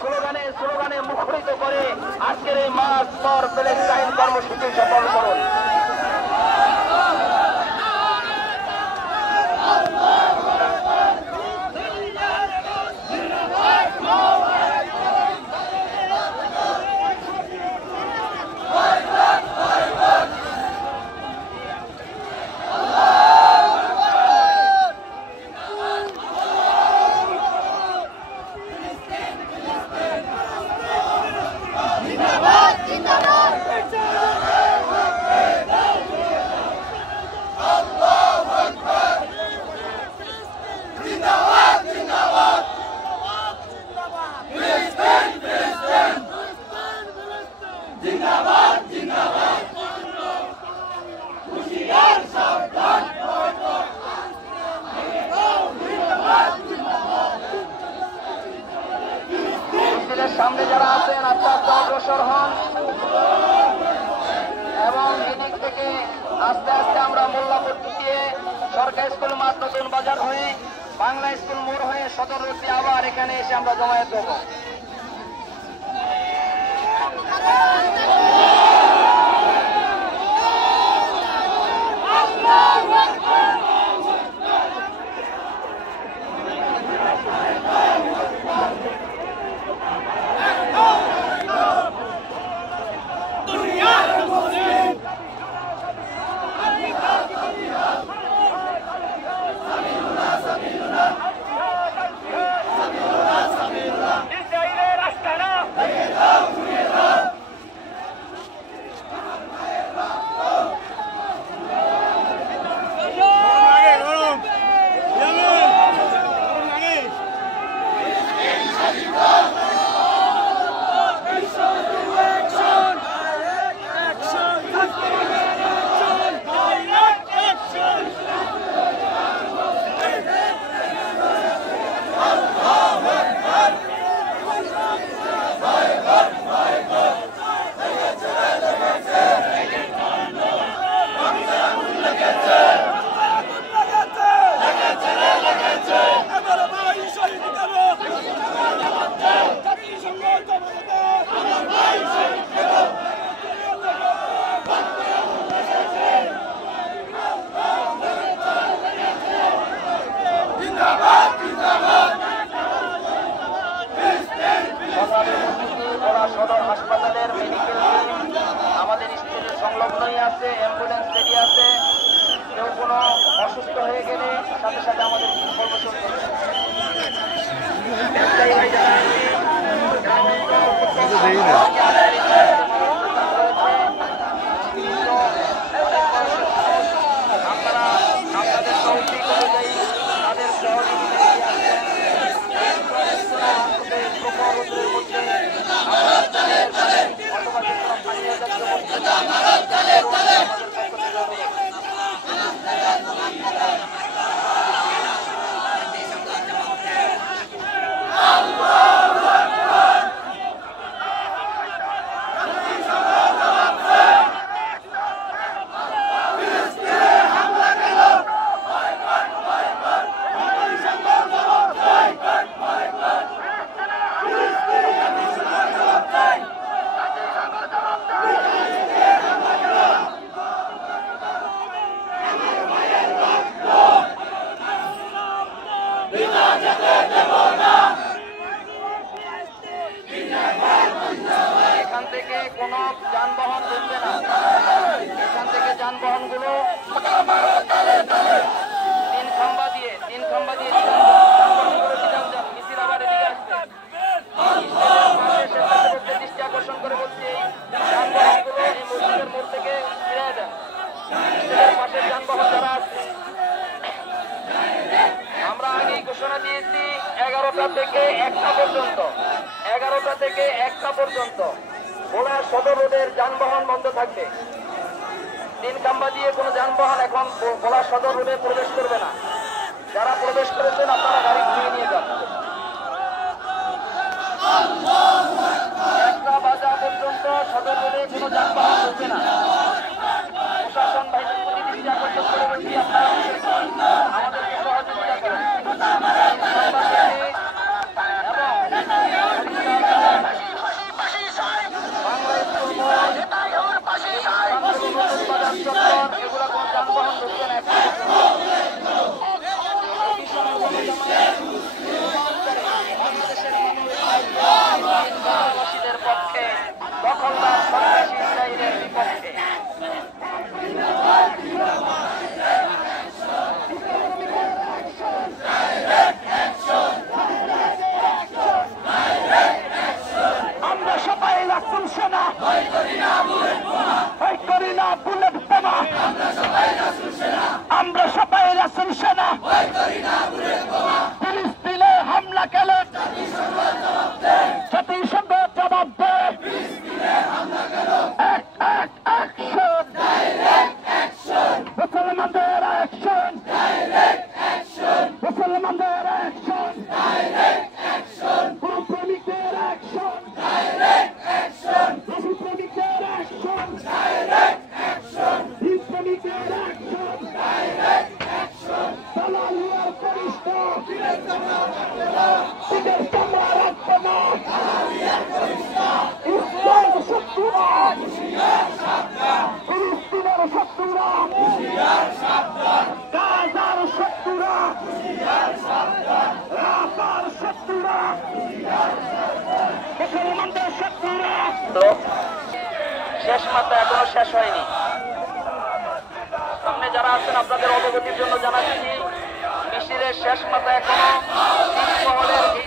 স্লোগানে স্লোগানে মুখরিত করে আজকের এই মার্চ ফর প্যালেস্টাইন কর্মসূচি সফল করুন। সামনে যারা আছেন আস্তে আস্তে অগ্রসর হন এবং এদিক থেকে আস্তে আস্তে আমরা মোল্লাপট্টি দিয়ে সরকারি স্কুল মাঠ নতুন বাজার হয়ে বাংলা স্কুল মোড় হয়ে সদর রোড দিয়ে আবার এখানে এসে আমরা জমায়েত হব। সদর হাসপাতালের মেডিকেল আমাদের স্কুলের সংলগ্নই আছে, অ্যাম্বুলেন্স রেডি আছে। কেউ কোনো অসুস্থ হয়ে গেলে সাথে সাথে আমাদের কর্মসূচি আপনারা আপনাদের তৌফিক অনুযায়ী তাদের সহযোগিতা এখান থেকে কোনো যানবাহন ঢুকবে না। এখান থেকে যানবাহনগুলো তিন খাম্বা দিয়ে মিছিল আবার এদিকে আসবে। দৃষ্টি আকর্ষণ করে বলছি যানবাহনগুলো এই মসজিদের মোড় থেকে ফিরে দেন। পাশের যানবাহন যারা আছে আমরা আগেই ঘোষণা দিয়েছি 11টা থেকে 1টা পর্যন্ত ভোলা সদর রোডের যানবাহন বন্ধ থাকবে। তিন খাম্বা দিয়ে কোনো যানবাহন এখন ভোলা সদর রোডে প্রবেশ করবে না। যারা প্রবেশ করেছেন আপনারা গাড়ি ঘুরিয়ে নিয়ে যান। 1টা বাজা পর্যন্ত সদর রোডে কোনো যানবাহন চলবে না। প্রশাসন বাহিনীর প্রতি দৃষ্টি আকর্ষণ করে বলছি আপনারা আমাদেরকে সহযোগিতা করুন। শেষ মাত্রা এখনো শেষ হয়নি। সামনে যারা আছেন আপনাদের অবগতির জন্য জানাচ্ছি, মিছিলের শেষ মাত্রা এখনো শীষ মহলের